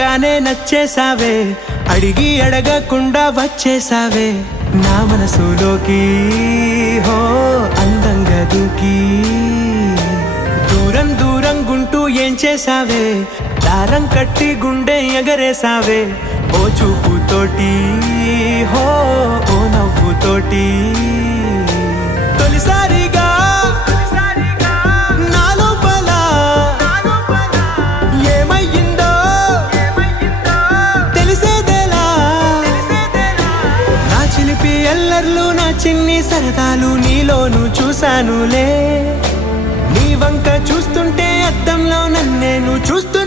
చూడంగానే నచ్చేసావే, అడిగి అడగకుండా వచ్చేసావే నా మనసులోకి. హో అందంగా దూకి దూరం దూరం గుంటూ ఏం చేసావే, దారం కట్టి గుండె ఎగరేసావే ఓ చూపుతోటి. హో ఓ నవ్వుతోటి తొలిసారిగా నా లోపల ఏమయ్యిందో తెలిసేదేలా. నా చిలిపి ఎల్లర్లు నా చిన్ని సరదాలు నీలోను చూశానులే. నీ వంక చూస్తుంటే అద్దంలో నన్నేను చూస్తూ